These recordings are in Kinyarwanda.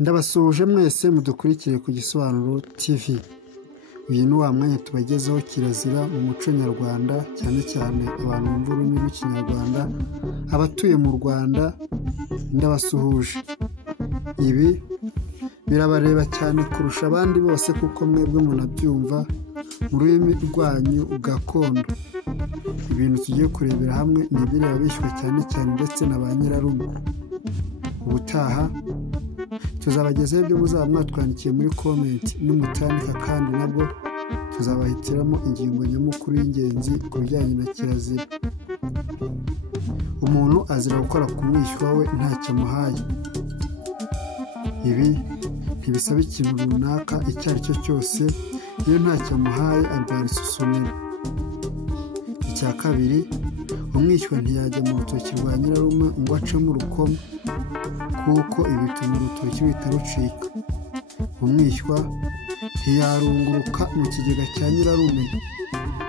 Ndabasuhuje mwese mudukurikiye ku Gisobanuro TV. Uyu ni wa mwanya tubagezaho kirazira mu muco nyarwanda, cyane cyane abantu bumva ururimi rw'ikinyarwanda, abatuye mu Rwanda. Ndabasuhuje. Ibi birabareba cyane kurusha abandi bose kuko mwebwe munabyumva mu rurimi rwanyu gakondo. Ibintu tugiye kurebera hamwe ni ibireba bishywe cyane cyane ndetse na ba nyirarume. Ubutaha tuzabagezaho ibyo muzaba mwatwandikiye muri comment n'umutandika, kandi nabwo tuzabahitiramo ingingo nyamukuru y'ingenzi ku bijyanye na kirazira. Umuntu azira gukora ku mwishywa we ntacyo amuhaye. Ibi ntibisaba ikintu runaka icyo ari cyo cyose, iyo ntacyo amuhaye arwara isusumira. Icya kabiri, umwishywa ntiyajya mu rutoki rwa nyirarume ngo acemo urukoma, kuko ibi bituma urutoki ruhita rucika. Umwishywa ntiyarunguruka mu kigega cya nyirarume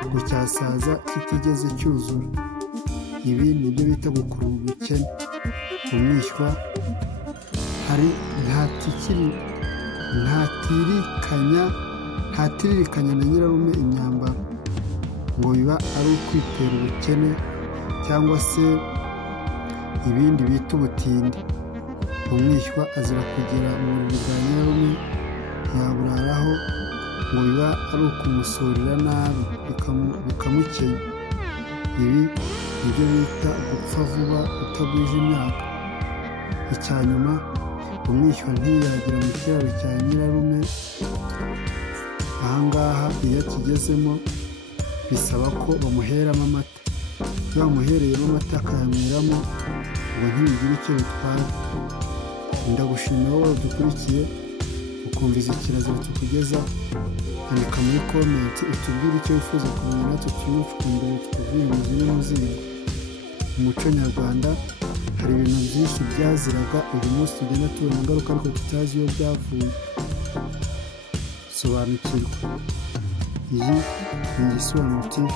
ngo cyasaza kitigeze cyuzura. Ibi nibyo bita gukurura ubukene. Umwishywa ntatiririkanya na nyirarume imyambaro ngo biba ari ukwitera ubukene cyangwa se ibindi bita ubutindi. Umwishywa azira kugera mu buriri bwa nyirarume yaburaraho ngo biba ari ukumusurira nabi bikamukenya. Ibi nibyo bita gupfa vuba utagwije imyaka. Icya nyuma, umwishywa ntiyagera mu kiraro cya nyirarume. Ahangaha iyo akigezemo bisaba ko bamuheramo amata. Iyo bamuhereyemo amata akayanyweramo ngo ntibigire icyo bitwara. Ndagushimira wowe dukurikiye ukumva izi kirazira tukugezaho. Andika muri comment utubwire icyo wifuza kumenya, natwe tubicukumbure tukubwire imiziri n'umuzingo. Mu muco nyarwanda hari ibintu byinshi byaziraga, uyu munsi tugenda tubona ingaruka ariko tutazi iyo byavuye. Sobanukirwa. Iyi ni Gisobanuro TV.